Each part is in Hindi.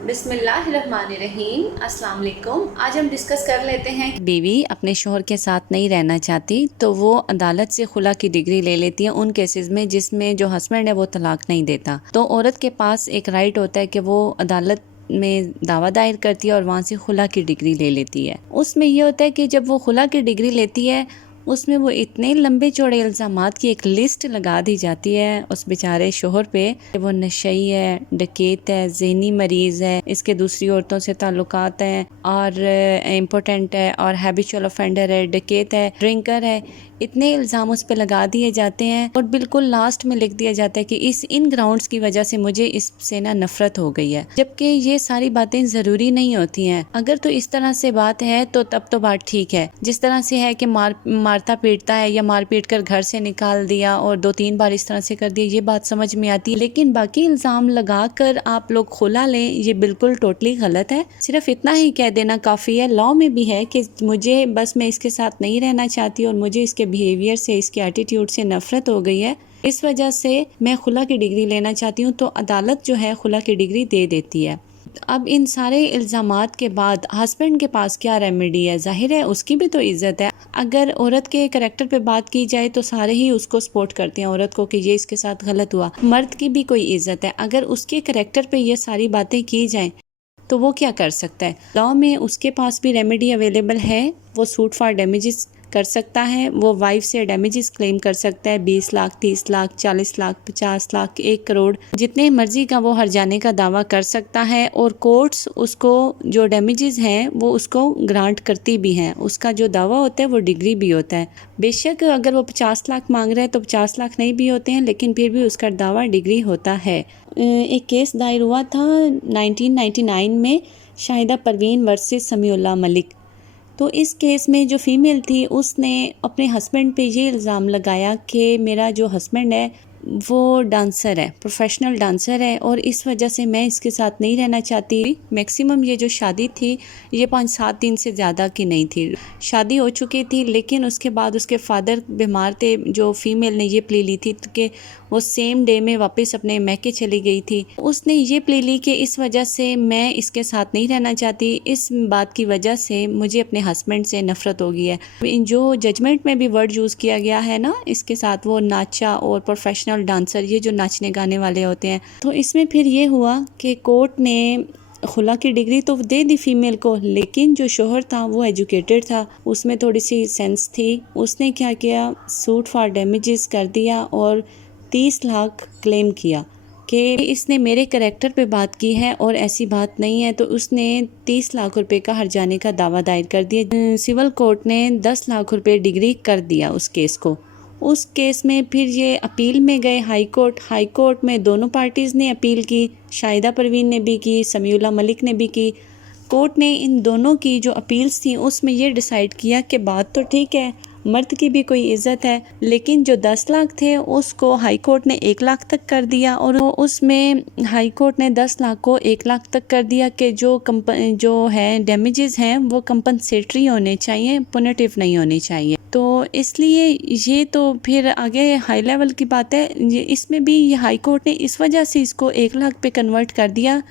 बिस्मिल्लाहिर्रहमानिर्रहीम। अस्सलाम वालेकुम। आज हम डिस्कस कर लेते हैं, बीवी अपने शोहर के साथ नहीं रहना चाहती तो वो अदालत से खुला की डिग्री ले लेती है उन केसेस में जिसमें जो हस्बैंड है वो तलाक नहीं देता। तो औरत के पास एक राइट होता है कि वो अदालत में दावा दायर करती है और वहाँ से खुला की डिग्री ले लेती है। उसमें ये होता है कि जब वो खुला की डिग्री लेती है उसमें वो इतने लंबे चौड़े इल्ज़ामात की एक लिस्ट लगा दी जाती है उस बेचारे शोहर पे। वो नशई है, डकैत है, ज़हनी मरीज़ है, इसके दूसरी औरतों से ताल्लुकात हैं और इम्पोर्टेंट है और हैबिचुअल ऑफेंडर है, डकैत है, ड्रिंकर है। इतने इल्ज़ाम उस पर लगा दिए जाते हैं और बिल्कुल लास्ट में लिख दिया जाता है कि इन ग्राउंड्स की वजह से मुझे इससे ना नफरत हो गई है, जबकि ये सारी बातें ज़रूरी नहीं होती हैं। अगर तो इस तरह से बात है तो तब तो बात ठीक है। जिस तरह से है कि मारता पीटता है या मार पीट कर घर से निकाल दिया और 2-3 बार इस तरह से कर दिया, ये बात समझ में आती है। लेकिन बाकी इल्ज़ाम लगा कर आप लोग खुला लें, ये बिल्कुल टोटली गलत है। सिर्फ इतना ही कह देना काफ़ी है। लॉ में भी है कि मुझे बस मैं इसके साथ नहीं रहना चाहती और मुझे इसके बिहेवियर से, इसके एटीट्यूड से नफरत हो गई है, इस वजह से मैं खुला की डिग्री लेना चाहती हूँ, तो अदालत जो है खुला की डिग्री दे देती है। अब इन सारे इल्ज़ामात के बाद हस्बैंड के पास क्या रेमेडी है? जाहिर है उसकी भी तो इज़्ज़त है। अगर औरत के करैक्टर पे बात की जाए तो सारे ही उसको सपोर्ट करते हैं औरत को कि ये इसके साथ गलत हुआ। मर्द की भी कोई इज़्ज़त है। अगर उसके करैक्टर पे ये सारी बातें की जाएं तो वो क्या कर सकता है? लॉ में उसके पास भी रेमेडी अवेलेबल है। वो सूट फॉर डैमेजेस कर सकता है। वो वाइफ से डैमेजेस क्लेम कर सकता है 20 लाख, 30 लाख, 40 लाख, 50 लाख, 1 करोड़, जितने मर्जी का वो हर जाने का दावा कर सकता है। और कोर्ट्स उसको जो डैमेजेस हैं वो उसको ग्रांट करती भी हैं। उसका जो दावा होता है वो डिग्री भी होता है। बेशक अगर वो 50 लाख मांग रहा है तो 50 लाख नहीं भी होते हैं, लेकिन फिर भी उसका दावा डिग्री होता है। एक केस दायर हुआ था 1999 में, शाहिदा परवीन वर्सेस समीउल्लाह मलिक। तो इस केस में जो फीमेल थी उसने अपने हस्बैंड पे ये इल्ज़ाम लगाया कि मेरा जो हस्बैंड है वो डांसर है, प्रोफेशनल डांसर है और इस वजह से मैं इसके साथ नहीं रहना चाहती। मैक्सिमम ये जो शादी थी ये 5-7 दिन से ज़्यादा की नहीं थी। शादी हो चुकी थी लेकिन उसके बाद उसके फादर बीमार थे। जो फीमेल ने ये प्ली ली थी कि वो सेम डे में वापस अपने मैके चली गई थी। उसने ये प्ली ली कि इस वजह से मैं इसके साथ नहीं रहना चाहती, इस बात की वजह से मुझे अपने हस्बैंड से नफरत हो गई है। जो जजमेंट में भी वर्ड यूज़ किया गया है ना इसके साथ, वो नाचा और प्रोफेशनल डांसर, ये जो नाचने गाने वाले होते हैं। तो इसमें फिर ये हुआ कि कोर्ट ने खुला की डिग्री तो दे दी फीमेल को, लेकिन जो शोहर था वो एजुकेटेड था, उसमें थोड़ी सी सेंस थी। उसने क्या किया, सूट फॉर डैमेजेस कर दिया और 30 लाख क्लेम किया कि इसने मेरे करैक्टर पे बात की है और ऐसी बात नहीं है। तो उसने 30 लाख रुपए का हर जाने का दावा दायर कर दिया। सिविल कोर्ट ने 10 लाख रुपए डिग्री कर दिया उस केस को। उस केस में फिर ये अपील में गए हाई कोर्ट में दोनों पार्टीज़ ने अपील की, शाहिदा परवीन ने भी की, समीउल्लाह मलिक ने भी की। कोर्ट ने इन दोनों की जो अपील्स थी उसमें ये डिसाइड किया कि बात तो ठीक है, मर्द की भी कोई इज़्ज़त है, लेकिन जो 10 लाख थे उसको हाई कोर्ट ने 1 लाख तक कर दिया। और उसमें हाई कोर्ट ने 10 लाख को 1 लाख तक कर दिया कि जो है डैमेजेस हैं वो कंपनसेटरी होने चाहिए, पुनिटिव नहीं होने चाहिए। तो इसलिए ये तो फिर आगे हाई लेवल की बात है। इसमें भी ये हाई कोर्ट ने इस वजह से इसको 1 लाख पे कन्वर्ट कर दिया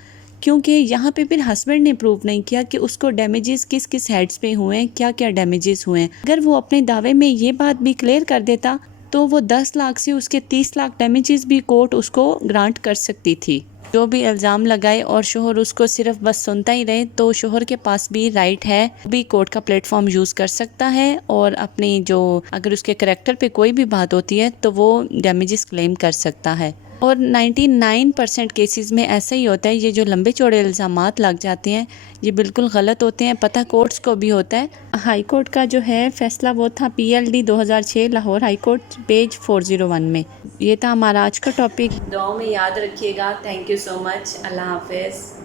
क्योंकि यहाँ पे फिर हस्बैंड ने प्रूव नहीं किया कि उसको डैमेजेस किस किस हेड्स पे हुए हैं, क्या क्या डैमेजेस हुए हैं। अगर वो अपने दावे में ये बात भी क्लियर कर देता तो वो 10 लाख से उसके 30 लाख डैमेजेस भी कोर्ट उसको ग्रांट कर सकती थी। जो भी इल्ज़ाम लगाए और शोहर उसको सिर्फ बस सुनता ही रहे, तो शोहर के पास भी राइट है, भी कोर्ट का प्लेटफॉर्म यूज़ कर सकता है और अपनी जो अगर उसके करैक्टर पे कोई भी बात होती है तो वो डैमेजेस क्लेम कर सकता है। और 99% केसेस में ऐसा ही होता है। ये जो लंबे चौड़े इल्ज़ामात लग जाते हैं ये बिल्कुल गलत होते हैं, पता कोर्ट्स को भी होता है। हाई कोर्ट का जो है फैसला वो था PLD 2006 Lahore high court page 401 में। ये था हमारा आज का टॉपिक। दुआओं में याद रखिएगा। Thank you so much. अल्लाह हाफिज़।